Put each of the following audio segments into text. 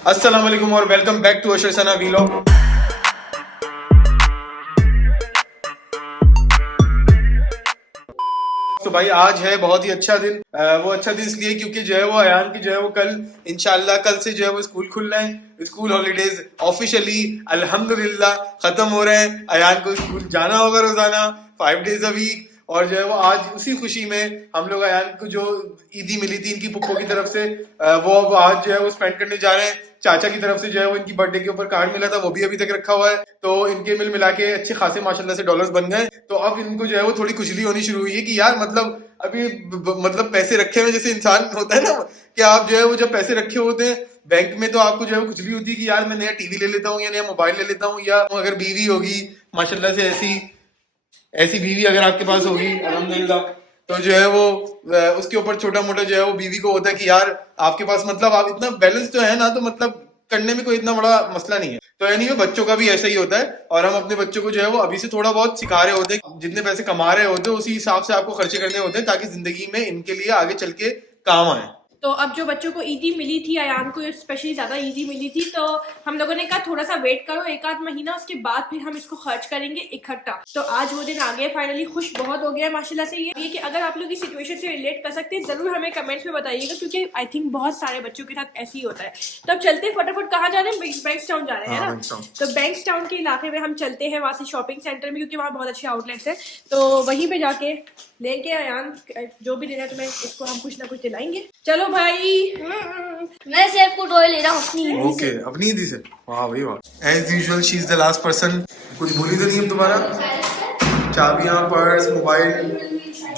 अस्सलाम वालेकुम और welcome back to Ashar Sana vlog. तो भाई आज है बहुत ही अच्छा दिन। वो अच्छा दिन इसलिए क्योंकि जो है वो अयान की जो है वो कल इंशाल्लाह कल से जो है वो स्कूल खुल रहे हैं। स्कूल हॉलीडेज ऑफिशियली अल्हम्दुलिल्लाह खत्म हो रहे हैं। अयान को स्कूल जाना होगा रोजाना 5 days a week। और जो है वो आज उसी खुशी में हम लोग अयान को जो ईदी मिली थी इनकी पुप्पो की तरफ से वो अब आज जो है वो स्पेंड करने जा रहे हैं। चाचा की तरफ से जो है वो इनकी बर्थडे के ऊपर कार्ड मिला था, वो भी अभी तक रखा हुआ है। तो इनके मिल मिला के अच्छे खासे माशाल्लाह से डॉलर्स बन गए। तो अब इनको जो है वो थोड़ी खुजली होनी शुरू हुई है कि यार मतलब अभी मतलब पैसे रखे हुए जैसे इंसान होता है ना कि आप जो है वो जब पैसे रखे होते हैं बैंक में तो आपको जो है वो खुजली होती है कि यार मैं नया टीवी ले लेता हूँ या नया मोबाइल ले लेता हूँ, या अगर बीवी होगी माशाल्लाह से ऐसी बीवी अगर आपके पास होगी अल्हम्दुलिल्लाह, तो जो है वो उसके ऊपर छोटा मोटा जो है वो बीवी को होता है कि यार आपके पास मतलब आप इतना बैलेंस तो है ना, तो मतलब करने में कोई इतना बड़ा मसला नहीं है। तो एनीवे बच्चों का भी ऐसा ही होता है और हम अपने बच्चों को जो है वो अभी से थोड़ा बहुत सिखा रहे होते हैं। जितने पैसे कमा रहे होते हैं उसी हिसाब से आपको खर्चे करने होते हैं ताकि जिंदगी में इनके लिए आगे चल के काम आए। तो अब जो बच्चों को ईदी मिली थी, अयान को स्पेशली ज़्यादा ईदी मिली थी, तो हम लोगों ने कहा थोड़ा सा वेट करो 1 आध महीना, उसके बाद फिर हम इसको खर्च करेंगे इकट्ठा। तो आज वो दिन आ गया फाइनली, खुश बहुत हो गया माशाल्लाह से। ये कि अगर आप लोग इस सिचुएशन से रिलेट कर सकते हैं जरूर हमें कमेंट्स में बताइएगा, क्योंकि आई थिंक बहुत सारे बच्चों के साथ ऐसे ही होता है। तो अब चलते हैं फटाफट, कहाँ जा रहे हैं? बैंक्सटाउन जा रहे हैं ना। तो बैंक्सटाउन के इलाके में हम चलते हैं, वहाँ से शॉपिंग सेंटर में, क्योंकि वहाँ बहुत अच्छे आउटलेट्स हैं। तो वहीं पे जाके लेके अयान जो भी देना है तुम्हें उसको हम कुछ ना कुछ दिलाएंगे। चलो भाई। मैं सेफ को टॉय ले रहा हूँ अपनी ईदी ओके अपनी ईदी से। वाह भाई वाह। As usual she is the last person. कुछ भूली तो नहीं है तुम्हारा? चाबियां, पर्स, मोबाइल,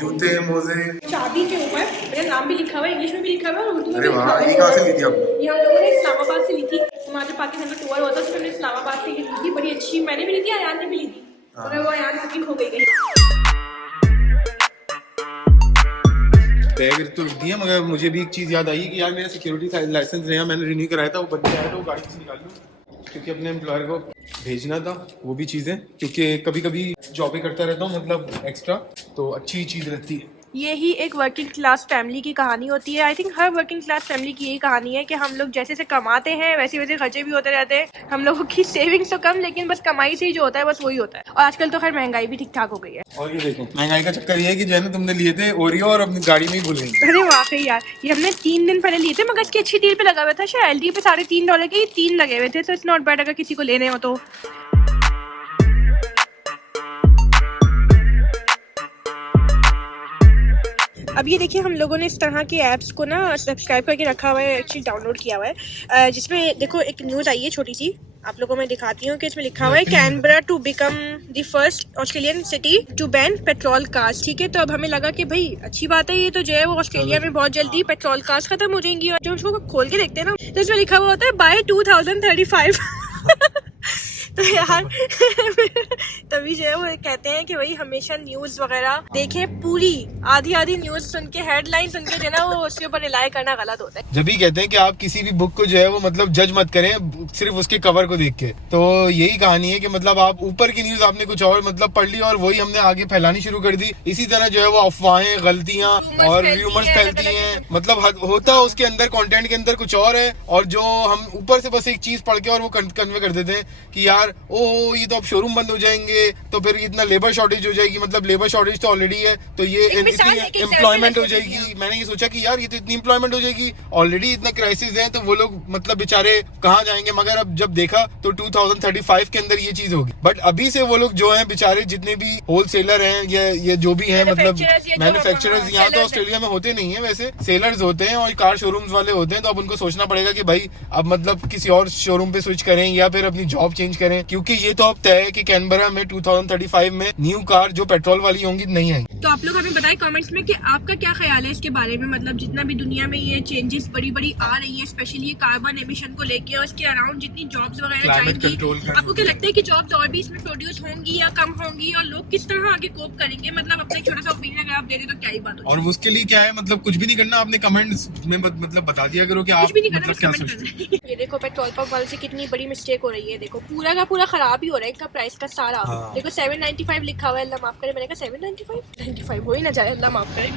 जूते, मोजे। चाबी के ऊपर मेरा नाम भी लिखा हुआ है, इंग्लिश में भी लिखा हुआ है और उर्दू में भी अरे लिखा वाह, हुआ है। ये कहाँ से ली थी आपने? ये हम लोगों ने इस्लामाबाद से ली थी। हमारा जो पाकिस्तान का टूर हुआ था उसमें हमने इस्लामाबाद से ली थी, बड़ी अच्छी। मैंने भी ली थी, अयान ने भी ली थी, और वो अयान बुकिंग हो गई। बैग तो दिया, मगर मुझे भी एक चीज़ याद आई कि यार मेरा सिक्योरिटी लाइसेंस नया मैंने रिन्यू कराया था, वो बन गया है तो वो गाड़ी से निकाल लूँ क्योंकि अपने एम्प्लॉयर को भेजना था वो भी चीज़ें, क्योंकि कभी कभी जॉबें करता रहता हूँ मतलब एक्स्ट्रा, तो अच्छी चीज़ रहती है। यही एक वर्किंग क्लास फैमिली की कहानी होती है। I think her working class family की यही कहानी है कि हम लोग जैसे से कमाते हैं वैसे वैसे खर्चे भी होते रहते हैं। हम लोगों की सेविंग्स तो कम, लेकिन बस कमाई से ही जो होता है बस वही होता है। और आजकल तो खैर महंगाई भी ठीक ठाक हो गई है। और ये देखो महंगाई का चक्कर ये है कि जो है ना तुमने लिए थे ओरियो और अपनी गाड़ी में ही भूल गई। अरे वाकई यार, ये हमने 3 दिन पहले लिए थे, मगर इसकी अच्छी डील पे लगा हुआ था। शायद LD पे $3.5 के 3 लगे हुए थे, तो इट्स नॉट बैड अगर किसी को लेने हो तो। अब ये देखिए हम लोगों ने इस तरह के ऐप्स को ना सब्सक्राइब करके रखा हुआ है, एक्चुअली डाउनलोड किया हुआ है, जिसमें देखो एक न्यूज़ आई है छोटी सी, आप लोगों को मैं दिखाती हूँ कि इसमें लिखा हुआ है Canberra to become the first Australian city to ban petrol cars. ठीक है, तो अब हमें लगा कि भाई अच्छी बात है, ये तो जो है वो ऑस्ट्रेलिया में बहुत जल्दी पेट्रोल कार्स खत्म हो जाएंगी। और जब उसको खोल के देखते हैं ना तो इसमें लिखा हुआ होता है बाय 2035। तो यार तभी जो है वो कहते हैं कि भाई हमेशा न्यूज वगैरह देखें पूरी, आधी आधी न्यूज सुन के हेडलाइन सुन के जो ना वो उसके ऊपर रिलाई करना गलत होता है। जब भी कहते हैं कि आप किसी भी बुक को जो है वो मतलब जज मत करें सिर्फ उसके कवर को देख के, तो यही कहानी है कि मतलब आप ऊपर की न्यूज आपने कुछ और मतलब पढ़ ली और वही हमने आगे फैलानी शुरू कर दी। इसी तरह जो है वो अफवाहें, गलतियां और र्यूमर्स फैलती हैं। मतलब होता उसके अंदर कंटेंट के अंदर कुछ और है, और जो हम ऊपर से बस एक चीज पढ़ के और वो कन्वे कर देते हैं कि यार ओ ये तो अब शोरूम बंद हो जाएंगे, तो फिर इतना लेबर शॉर्टेज हो जाएगी। मतलब लेबर शॉर्टेज तो ऑलरेडी है, तो ये इतनी एम्प्लॉयमेंट हो जाएगी। मैंने ये सोचा कि यार ये तो इतनी एम्प्लॉयमेंट हो जाएगी, ऑलरेडी इतना क्राइसिस है, तो वो लोग मतलब बेचारे कहाँ जाएंगे। मगर अब जब देखा तो 2035 के अंदर ये चीज होगी। बट अभी से वो लोग जो हैं बेचारे, जितने भी होलसेलर हैं या ये जो भी हैं मतलब मैन्युफैक्चरर्स, यहाँ तो ऑस्ट्रेलिया में होते नहीं है वैसे, सेलर्स होते हैं और कार शोरूम्स वाले होते हैं। तो अब उनको सोचना पड़ेगा कि भाई अब मतलब किसी और शोरूम पे स्विच करें या फिर अपनी जॉब चेंज करें, क्योंकि ये तो अब तय है कि कैनबरा में 2035 में न्यू कार जो पेट्रोल वाली होंगी नहीं आएंगी। तो आप लोग हमें बताएं कमेंट्स में कि आपका क्या ख्याल है इसके बारे में। मतलब जितना भी दुनिया में ये चेंजेस बड़ी बड़ी आ रही है, स्पेशली ये कार्बन एमिशन को लेके और इसके अराउंड जितनी जॉब्स वगैरह जाएंगी, आपको क्या लगता है कि जॉब्स और भी इसमें प्रोड्यूस होंगी या कम होंगी, और लोग किस तरह आगे कोप करेंगे? मतलब अपना छोटा सा ओपिनियन अगर आप दे दे तो क्या ही बात होगी। और उसके लिए क्या है मतलब कुछ भी नहीं करना, आपने कमेंट्स में मतलब बता दिया करो कि आप मतलब क्या सोचते हैं। ये देखो पेट्रोल पंप वाले से कितनी बड़ी मिस्टेक हो रही है। देखो पूरा का पूरा खराब ही हो रहा है इनका प्राइस का सारा। हाँ। देखो 795 लिखा हुआ है, अल्लाह माफ करे। मैंने कहा 795 हो ही ना जाए, अल्लाह माफ करे।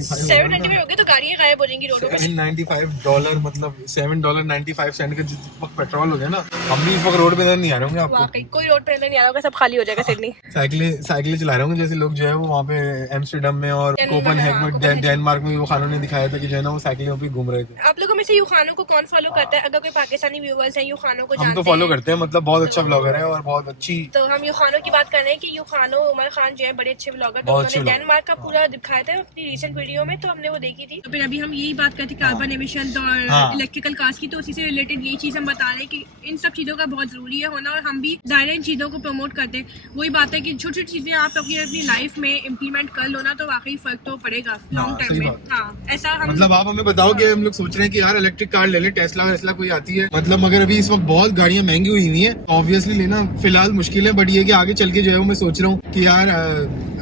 795 हो गए तो गाड़ियाँ गायब हो जाएंगी रोडों पे। $795 मतलब $7.95 का जिस वक्त पेट्रोल हो गया ना, हम भी इस वक्त रोड पे नजर नहीं आ रहे होंगे आपको। वाकई कोई रोड पे नहीं आ रहा होगा, सब खाली हो जाएगा सिडनी। साइकिलें चला रहे होंगे जैसे लोग जो है वो वहाँ पे एम्स्टर्डम में और कोपेनहेगन में, डेनमार्क में वो खानों ने दिखाया था कि जो है ना वो साइकिलों पे घूम रहे थे। आप लोगों में से यू खानों को कौन फॉलो करता है? अगर कोई पाकिस्तानी व्यूअर्स है यू खानों को हम जानते तो फॉलो हैं? करते हैं, मतलब बहुत अच्छा ब्लॉगर है और बहुत अच्छी। तो हम यू खानों की बात कर रहे हैं कि यू खानो उमर खान जो है बड़े अच्छे ब्लॉगर, तो बहुत अच्छे उन्होंने vlogger। डेनमार्क का पूरा दिखाया था अपनी रिसेंट वीडियो में, तो हमने वो देखी थी। तो फिर अभी हम यही बात करते कार्बन एमिशन और हाँ। इलेक्ट्रिकल कार्स की, तो उसी से रिलेटेड यही चीज हम बता रहे हैं कि इन सब चीजों का बहुत जरूरी है होना, और हम भी दायरे इन चीजों को प्रमोट करते हैं। वही बात है कि छोटी छोटी चीजें आप अपनी लाइफ में इम्प्लीमेंट कर लो ना, तो वाकई फर्क तो पड़ेगा लॉन्ग टर्म सही में। बात। हाँ, ऐसा हम मतलब आप हमें बताओ कि हम लोग सोच रहे हैं कि यार इलेक्ट्रिक कार ले ले, टेस्ला कोई आती है, मतलब मगर अभी इस वक्त बहुत गाड़ियां महंगी हुई हुई है, ऑब्वियसली लेना फिलहाल मुश्किल है, बट ये कि आगे चल के जो है वो मैं सोच रहा हूँ कि यार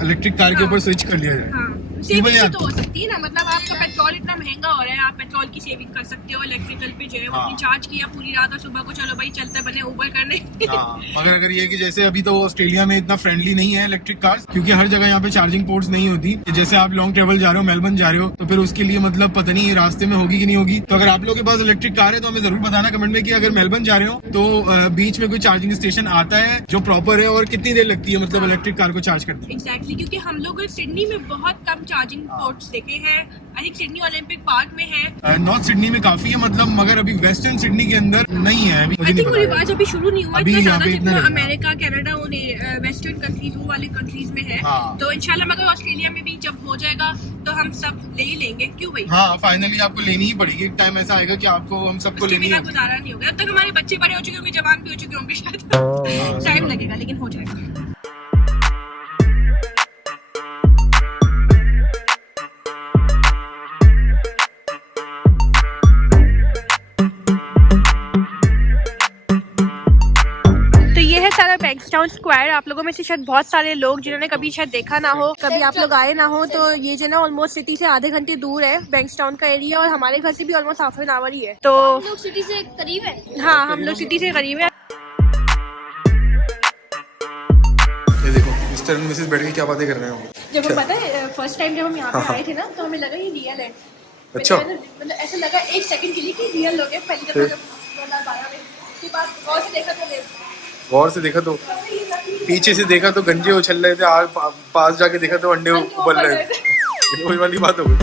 इलेक्ट्रिक कार के ऊपर स्विच कर लिया जाए। हाँ, सेविंग भी तो हो सकती है ना। मतलब आपका पेट्रोल इतना महंगा हो रहा है, आप पेट्रोल की सेविंग कर सकते हो इलेक्ट्रिकल पे जो है वो हाँ। अपनी चार्ज किया पूरी रात और सुबह को चलो भाई चलते बने ऊबर करने। हाँ, मगर अगर ये कि जैसे अभी तो ऑस्ट्रेलिया में इतना फ्रेंडली नहीं है इलेक्ट्रिक कार्स, क्योंकि हर जगह यहाँ पे चार्जिंग पोर्ट्स नहीं होती। जैसे आप लॉन्ग ट्रेवल जा रहे हो, मेलबर्न जा रहे हो, तो फिर उसके लिए मतलब पता नहीं रास्ते में होगी कि नहीं होगी। तो अगर आप लोगों के पास इलेक्ट्रिक कार है तो हमें जरूर बताना कमेंट में कि अगर मेलबर्न जा रहे हो तो बीच में कोई चार्जिंग स्टेशन आता है जो प्रॉपर है, और कितनी देर लगती है मतलब इलेक्ट्रिक कार को चार्ज करने में। एग्जैक्टली, क्योंकि हम लोग सिडनी में बहुत कम चार्जिंग पोर्ट्स देखे हैं। I think Sydney Olympic park में है, नॉर्थ सिडनी में काफी है मतलब, मगर अभी वेस्टर्न सिडनी के अंदर नहीं है अभी। मुझे आई नहीं थिंक वो पता है। रिवाज अभी शुरू नहीं हुआ अभी इतना यहाँ ज्यादा पे जितना इतना नहीं। अमेरिका, कनाडा और वेस्टर्न कंट्रीज वो वाले कंट्रीज में है। हाँ। तो इंशाल्लाह मगर ऑस्ट्रेलिया में भी जब हो जाएगा तो हम सब ले ही लेंगे। क्यों भाई? हाँ, फाइनली आपको लेनी ही पड़ेगी। एक टाइम ऐसा आएगा कि आपको हम सबको उसके लेनी बिना है। गुजारा नहीं होगा। अब तक हमारे बच्चे बड़े हो चुके होंगे, जवान भी हो चुके होंगे, शायद टाइम लगेगा लेकिन हो जाएगा। तो ये है सारा बैंक्सटाउन स्क्वायर। आप लोगों में से शायद बहुत सारे लोग जिन्होंने कभी शायद देखा ना हो, कभी आप लोग आए ना हो, तो ये जो ना ऑलमोस्ट सिटी से आधे घंटे दूर है बैंक्सटाउन का एरिया, और हमारे घर से भी ऑलमोस्ट हाफ एन आवर ही है। तो हम लोग सिटी से करीब है। हाँ, हम लोग सिटी से करीब है। ये देखो मिस्टर एंड मिसेस बैठ के क्या बातें कर रहे हैं। जब हम पता है फर्स्ट टाइम जब हम यहाँ पे आए थे ना, तो हमें लगा ये रियल है। अच्छा। मतलब ऐसा लगा एक सेकंड के लिए कि रियल लोग हैं। पहली दफा जब 2012 में, उसके बाद गौर से देखा तो पीछे से देखा तो गंजे उछल रहे थे, आग पास जाके देखा तो अंडे उबल रहे थे। वही वाली बात हो गई।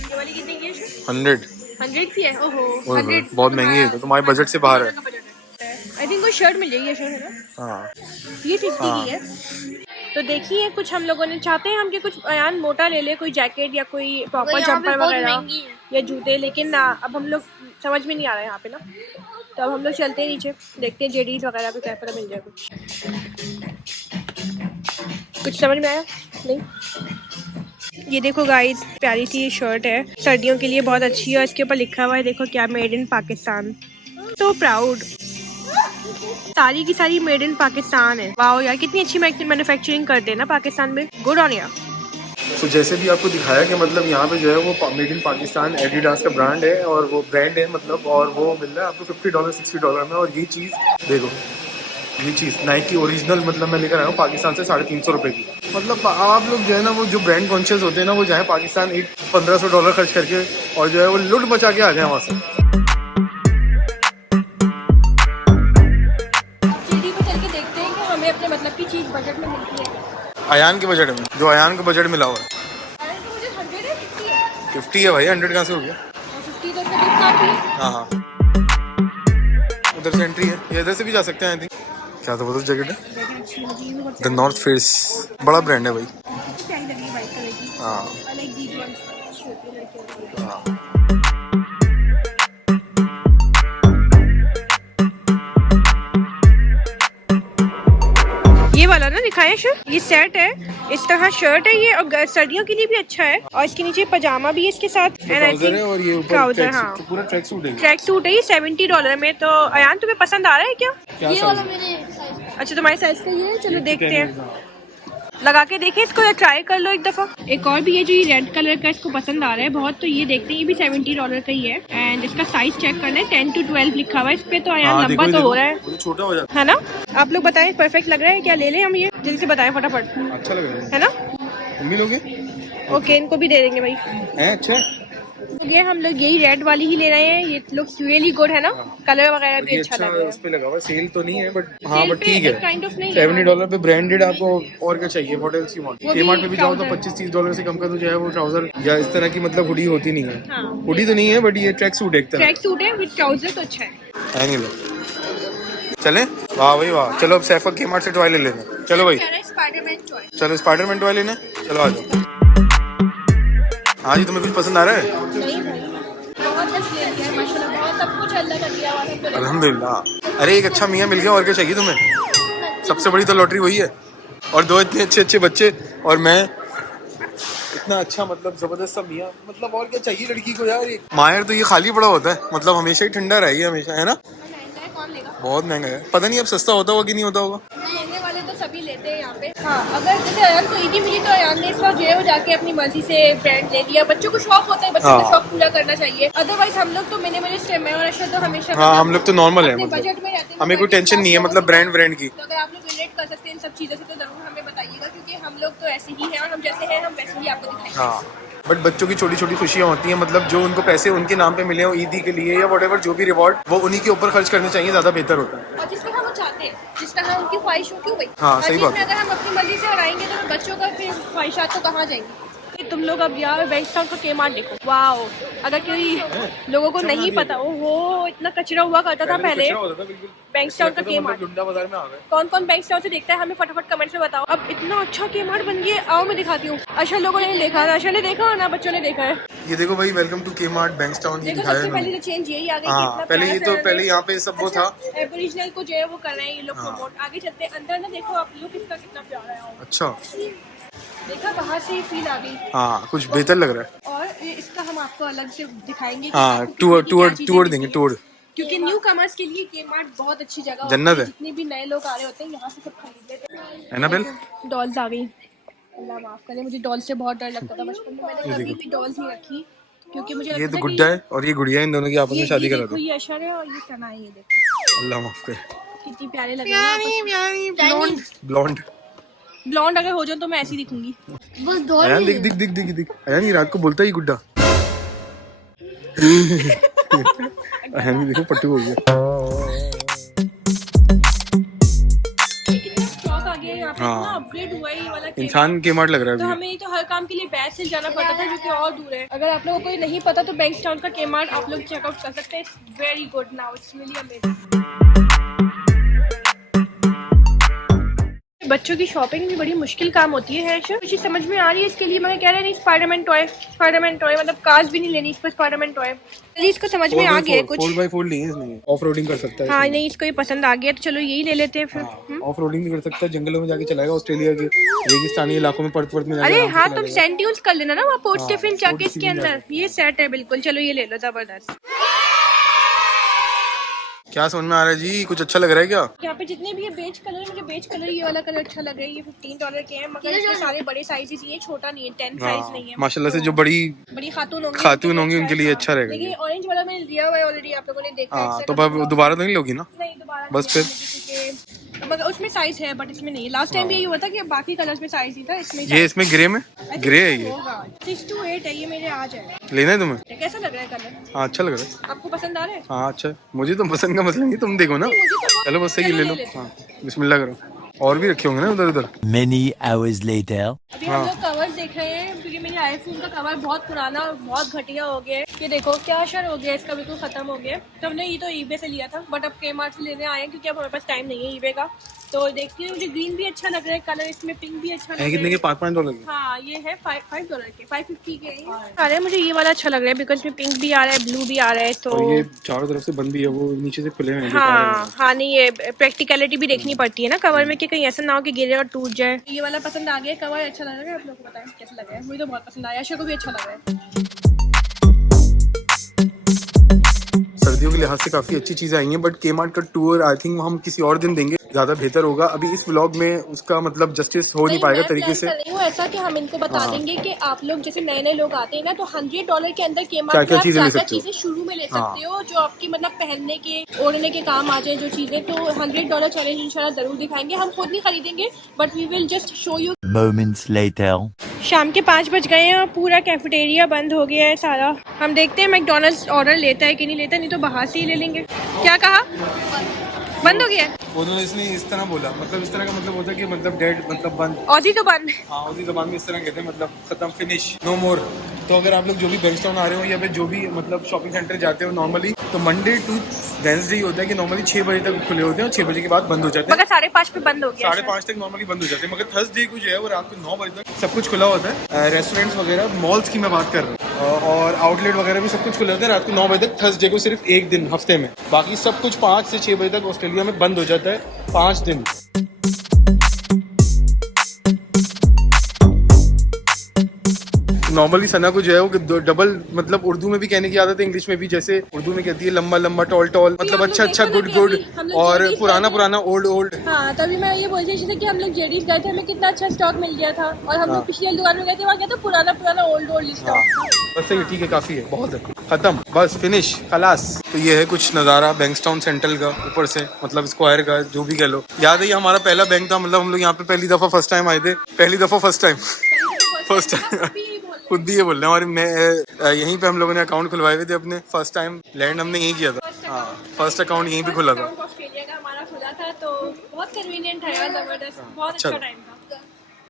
ये वाली कितने की है? 100 की है। ओहो, 100 बहुत महंगी है, तो तुम्हारे बजट से बाहर है। आई थिंक कोई शर्ट मिल जाएगी, शर्ट है ना, हाँ, ये 50 की है। तो देखिए कुछ हम लोगों ने चाहते हैं हम कि कुछ अयान मोटा ले ले, कोई जैकेट या कोई प्रॉपर जंपर वगैरह या जूते, लेकिन ना अब हम लोग समझ में नहीं आ रहा है यहाँ पे ना, तो अब हम लोग चलते हैं नीचे, देखते हैं जेडीज वगैरह पे क्या पता मिल जाए कुछ समझ में आया नहीं। ये देखो गाइस, प्यारी सी ये शर्ट है, सर्दियों के लिए बहुत अच्छी है। इसके ऊपर लिखा हुआ है देखो क्या, made in Pakistan. So proud, सारी की सारी मेड इन पाकिस्तान है। वाओ यार, कितनी अच्छी मैन्युफैक्चरिंग करते हैं ना पाकिस्तान में। गुड ऑन यार। तो जैसे भी आपको दिखाया कि मतलब यहाँ पे जो है वो मेड इन पाकिस्तान एडिडास का ब्रांड है, और वो ब्रांड है मतलब, और वो मिल रहा है आपको $50 $60 में। और ये चीज़ देखो, ये चीज़ नाइकी ओरिजिनल मतलब मैं लेकर आया हूँ पाकिस्तान से 350 रुपये की। मतलब आप लोग जो है ना वो जो ब्रांड कॉन्शियस होते हैं ना, वो जाए पाकिस्तान $1500 खर्च करके और जो है वो लुट मचा के आ जाए वहाँ से। जेडी पे चल के देखते हैं कि हमें अपने मतलब की चीज़ बजट में मिलती है। अयान के बजट में, जो अयान का बजट मिला हुआ है अयान का बजट 100 है, 50 है। 50 है भाई, 100 कहाँ से हो गया? 50 तो इसका डिस्काउंट भी है। हाँ हाँ, उधर से एंट्री है, ये इधर से भी जा सकते हैं। आई थिंक क्या तो बहुत जैकेट है, द नॉर्थ फेस, बड़ा ब्रांड है भाई। प्यारी लगी व्हाइट कलर की। हाँ I like these ones. छोटी लड़कियों की। हाँ, ये वाला ना दिखाया शर्ट, ये सेट है, इस तरह शर्ट है ये, और सर्दियों के लिए भी अच्छा है। और इसके नीचे पजामा भी है इसके साथ, ट्राउजर है और ये ऊपर ट्राउजर, ट्रैक हाँ सूट, पूरा ट्रैक सूट है। ट्रैक सूट है ये $70 में। तो अयान तुम्हें पसंद आ रहा है क्या? क्या ये size वाला है? मेरे साइज अच्छा तुम्हारे साइज का ये है, चलो देखते हैं। लगा के देखे इसको या ट्राई कर लो एक दफा। एक और भी है जो ये रेड कलर का इसको पसंद आ रहा है बहुत, तो ये देखते हैं, ये भी $70 का ही है। एंड इसका साइज चेक करना है, 10 to 12 लिखा हुआ है इस पे, तो यार लंबा तो हो रहा है, छोटा हो जाता है ना। आप लोग बताएं परफेक्ट लग रहा है क्या, ले लें हम ये? जल्दी से बताएं फटाफट। अच्छा लग रहा है ना, तुम भी लोगे? ओके इनको भी दे देंगे भाई। है अच्छा, ये हम लोग यही रेड वाली ही ले रहे हैं, ये लोग रियली गुड है ना, कलर वगैरह भी अच्छा लग रहा है। उस पे लगा हुआ सेल तो नहीं है बट हाँ बट पे ठीक है, काइंड ऑफ नहीं है। $70 पे ब्रांडेड, आपको और क्या चाहिए? what else you want? Kmart में भी जाओ तो $25-30 से कम का तो जो है वो ट्राउजर या इस तरह की मतलब हुडी होती नहीं है। हाँ। हुडी तो नहीं है बट ये ट्रैक सूट एक तरह ट्रैक सूट है विद ट्राउजर, तो अच्छा है। नहीं लो चले, वाह भाई वाह। चलो अब सैफ का Kmart से टॉय ले लेना। चलो भाई, स्पाइडरमैन टॉय। चलो स्पाइडरमैन टॉय लेना, चलो आ जाओ। हाँ जी, तुम्हें कुछ पसंद आ रहा है? नहीं भाई बहुत अच्छा ले लिया है माशाल्लाह, बहुत सब कुछ अल्लाह का दिया हुआ है। अल्हम्दुलिल्लाह। अरे एक अच्छा मियाँ मिल गया, और क्या चाहिए तुम्हें? सबसे बड़ी तो लॉटरी वही है, और दो इतने अच्छे अच्छे बच्चे और मैं, इतना अच्छा मतलब जबरदस्त सा मियाँ, मतलब और क्या चाहिए लड़की को यार। ये मायर तो ये खाली पड़ा होता है, मतलब हमेशा ही ठंडा रहा है हमेशा, है ना। कौन लेगा? बहुत महंगा है, पता नहीं अब सस्ता होता होगा कि नहीं होता होगा। लेने वाले तो सभी लेते हैं यहाँ पे। हाँ, अगर जैसे अयान को ईदी मिली तो अयान ने इस बार जो है वो जाके अपनी मर्जी से ब्रांड ले लिया। बच्चों को शौक होता है, बच्चों का शौक पूरा करना चाहिए। अदरवाइज हम लोग तो मिनिमलिस्ट है, मैं और अर्शद तो हमेशा हाँ हम लोग तो नॉर्मल है, बजट मतलब में रहते हैं, हमें कोई टेंशन नहीं है मतलब ब्रांड की। तो अगर आप लोग रिलेट कर सकते हैं इन सब चीज़ों से तो जरूर हमें बताइएगा, क्योंकि हम लोग तो ऐसे ही हैं और हम जैसे हैं हम वैसे ही आपको दिखाएंगे। हाँ बट बच्चों की छोटी छोटी खुशियाँ होती हैं, मतलब जो उनको पैसे उनके नाम पे मिले हो ईदी के लिए या व्हाटएवर जो भी रिवॉर्ड, वो उन्हीं के ऊपर खर्च करने चाहिए, ज्यादा बेहतर होता है। और जिस तरह वो चाहते हैं, जिस तरह उनकी ख्वाहिश हो, क्यों भाई? हाँ, सही बात है। अगर हम अपनी मर्जी से कराएंगे तो बच्चों का फिर ख्वाहिशात तो कहाँ जाएंगी? तुम लोग अब यार बेंचटाउन का Kmart देखो, वाओ। अगर कोई लोगों को नहीं पता, वो इतना कचरा हुआ करता था पहले बेंचटाउन का Kmart। बाजार में आ गए। कौन कौन बेंचटाउन से देखता है हमें फटाफट कमेंट्स में बताओ। अब इतना अच्छा Kmart बन गया, आओ मैं दिखाती हूँ। अच्छा लोगों ने देखा है, अच्छा ने देखा है ना, बच्चों ने देखा है। ये देखो भाई, वेलकम टू Kmart बेंचटाउन, ये देखो दिखाया सबसे है पहले तो चेंज यही आ गई कि हाँ इतना पहले ये प्यारा तो सा पहले यहाँ पे सब वो था। एबोरिजिनल को जो है वो कर रहे हैं ये लोग प्रमोट। आगे चलते हैं अंदर ना, देखो आप लोग इसका कितना प्यारा है। अच्छा देखा बाहर से ही फील आ गई, हाँ कुछ बेहतर लग रहा है। और इसका हम आपको अलग से दिखाएंगे कि हाँ आपको कितनी क्या चीजें टूर दिखती देंगे, हैं। टूर। क्योंकि न्यू कमर्स के लिए Kmart बहुत अच्छी जगह जन्नत होती है। जितने भी नए लोग आ रहे होते हैं यहाँ से सब खरीद लेते हैं। एनाबेल डॉल्स आ गई, अल्लाह माफ करे, मुझे डॉल से बहुत डर लगता था बचपन में, मैंने कभी भी डॉल्स नहीं रखी क्योंकि मुझे ये लगता तो था गुड्डा है और ये गुड़िया, इन दोनों की आपस में शादी करा देखो दो। ये अशर है और ये सना है, ये देखो अल्लाह माफ करे। कितनी प्यारे लग रहे हैं। ब्लॉन्ड ब्लॉन्ड अगर हो जाए तो मैं ऐसी दिखूंगी। बस दो अयान देख देख देख देख देख, अयान ये रात को बोलता ही गुड्डा। अयान भी देखो पट्टू हो गया। कितना स्टॉक आ गया यहाँ पे, हाँ। इतना अपग्रेड हुआ है ये वाला Kmart। इंसान Kmart लग रहा तो है अभी। हमें तो हर काम के लिए बैच से जाना पड़ता था जो कि और दूर है। अगर आप लोगों को ये नहीं पता तो बेंचटाउन का Kmart आप लोग चेकआउट कर सकते हैं। It's very good now, it's really amazing. बच्चों की शॉपिंग भी बड़ी मुश्किल काम होती है कुछ चीज समझ में आ रही है, इसके लिए मैं कह रहे नहीं स्पाइडरमैन टॉय मतलब कार्स भी नहीं लेनी इस पर, स्पाइडरमैन टॉय चलिए इसको समझ में आ गया है कुछ। 4x4 नहीं है इसमें, ऑफ रोडिंग कर सकता है। हाँ नहीं इसको ये पसंद आ गया तो चलो यही ले लेते हैं फिर। ऑफ रोडिंग भी कर सकता है, जंगलों में जाके चलाएगा, ऑस्ट्रेलिया के रेगिस्तानी इलाकों में परत में जाके अरे आराम से हाँ चला तुम जाएगा। सेंट ड्यून्स कर लेना ना वहाँ पोर्ट हाँ, स्टीफन पोर्ट जाके इसके स्टीफन अंदर, ये सेट है बिल्कुल। चलो ये ले लो, जबरदस्त। क्या समझ में आ रहा है जी, कुछ अच्छा लग रहा है क्या? यहाँ पे जितने भी ये बेज कलर है, मुझे बेज कलर ये वाला कलर अच्छा लग रहा है। ये $15 के हैं मगर इसमें सारे बड़े साइजेस, ये छोटा नहीं है, 10 साइज नहीं है। माशाल्लाह से जो बड़ी खातून होंगी उनके लिए अच्छा रहेगा। लेकिन ऑरेंज वाला मैंने लिया हुआ है ऑलरेडी, आप लोगों ने देखा है। हाँ तो अब दोबारा तो नहीं लोगी ना? नहीं दोबारा बस नहीं लिया क्योंकि मगर उसमें साइज है बट इसमें नहीं। लास्ट टाइम भी यही हुआ था कि बाकी कलर्स में साइज नहीं था, इसमें ये इसमें ग्रे में, ग्रे है ये। 6 to 8 है ये, मेरे आ जाए। लेना है तुम्हें? कैसा लग रहा है कलर? हाँ अच्छा लग रहा है। आपको पसंद आ रहा है? हाँ अच्छा है। मुझे तो पसंद का मसला नहीं, तुम देखो ना। चलो बस सही ले लो। हाँ बिस्मिल्लाह करो। और भी रखे होंगे ना उधर उधर। Many hours later. अभी हम लोग कवर देख रहे हैं क्योंकि मेरे आईफोन का कवर बहुत पुराना और बहुत घटिया हो गया है। ये देखो क्या असर हो गया इसका, बिल्कुल खत्म हो गया। तो हमने ये तो ईबे से लिया था बट अब Kmart से लेने आए हैं क्योंकि अब हमारे पास टाइम नहीं है ईबे का। तो देखती हूँ, मुझे ग्रीन भी अच्छा लग रहा है कलर, इसमें पिंक भी अच्छा लग रहा है। कितने के? $5 के। हाँ ये है $5 के, 550 के हैं। अरे मुझे ये वाला अच्छा लग रहा है बिकॉज में पिंक भी आ रहा है, ब्लू भी आ रहा है। तो और ये चारों तरफ से बंद भी है, वो नीचे से खुले हैं। हाँ नहीं ये प्रैक्टिकलिटी भी देखनी पड़ती है ना कवर में कि कहीं ऐसा ना हो कि गिरे और टूट जाए। ये वाला पसंद आ गया, कवर अच्छा लग रहा है। आप लोगों को बताएं कैसा लग रहा है? मुझे तो बहुत पसंद आया, आशा को भी अच्छा लग रहा है। सर्दियों के लिहाज से काफी अच्छी चीजें आई हैं बट Kmart का टूर आई थिंक हम किसी और दिन देंगे ज्यादा बेहतर होगा। अभी इस व्लॉग में उसका मतलब जस्टिस हो नहीं पाएगा तरीके से। नहीं ऐसा कि हम इनको बता देंगे कि आप लोग जैसे नए नए लोग आते हैं ना, तो $100 के अंदर क्या क्या चीजें ले सकते हो? चीजें शुरू में ले सकते हो जो आपकी मतलब पहनने के ओढ़ने के काम आ जाए जो चीजें। तो $100 चैलेंज इंशाल्लाह जरूर दिखाएंगे। हम खुद नहीं खरीदेंगे but we will just show you. Moments later. शाम के 5 बज गए हैं और पूरा कैफेटेरिया बंद हो गया है सारा। हम देखते हैं मैकडोनल्ड्स ऑर्डर लेता है कि नहीं लेता, नहीं तो बाहर से ही ले लेंगे। क्या कहा? बंद हो गया है? उन्होंने इसने इस तरह बोला, मतलब इस तरह का मतलब होता है कि मतलब डेड मतलब बंद। ऑजी तो बंद। हाँ, उसी जबान में इस तरह कहते हैं, मतलब खत्म, फिनिश, नो मोर। तो अगर आप लोग जो भी बेंचटाउन आ रहे हो या फिर जो भी मतलब शॉपिंग सेंटर जाते हो नॉर्मली, तो मंडे टू वेंसडे होता है कि नॉर्मली 6 बजे तक खुले होते हैं और 6 बजे के बाद बंद हो जाते हैं। मगर 5:30 पे बंद हो गया। 5:30 तक नॉर्मली बंद हो जाते हैं, मगर थर्सडे को जो है वो रात को 9 बजे तक सब कुछ खुला होता है। रेस्टोरेंट्स वगैरह, मॉल्स की मैं बात कर रहा हूँ, और आउटलेट वगैरह भी सब कुछ खुले होते हैं रात को 9 बजे तक थर्सडे को, सिर्फ एक दिन हफ्ते में। बाकी सब कुछ 5 से 6 बजे तक ऑस्ट्रेलिया में बंद हो जाता है, 5 दिन। नॉर्मली सना को जो है वो डबल मतलब उर्दू में भी कहने की आदत है, इंग्लिश में भी। जैसे उर्दू में कहती है लंबा लंबा, टॉल टॉल, मतलब अच्छा अच्छा, गुड गुड, और पुराना पुराना, ओल्ड ओल्ड। हाँ, तभी मैं ये बोल रही थी कि हम लोग जेडीज गए थे, हमें कितना अच्छा स्टॉक मिल गया था। और हम लोग पिछली दुकान में गए थे, वहाँ क्या था, पुराना पुराना ओल्ड ओल्ड स्टॉक। बस सही, ठीक है, काफी है, बहुत है, खत्म, बस फिनिश, खलास। तो ये है कुछ नज़ारा बैंक्सटाउन सेंट्रल का ऊपर से, मतलब स्क्वायर का, जो भी कह लो। याद है ये हमारा पहला बैंक था, मतलब हम लोग यहाँ पे पहली दफा फर्स्ट टाइम आए थे, पहली दफा फर्स्ट टाइम खुद भी ये बोल रहे हैं। और मैं यहीं पे हम लोगों ने अकाउंट खुलवाए हुए थे अपने, फर्स्ट टाइम लैंड हमने यहीं किया था। हाँ, फर्स्ट अकाउंट यहीं पे खुला था। ऑस्ट्रेलिया का हमारा खुला था, तो बहुत कन्वीनियंट है यार, जबरदस्त, बहुत अच्छा टाइम था।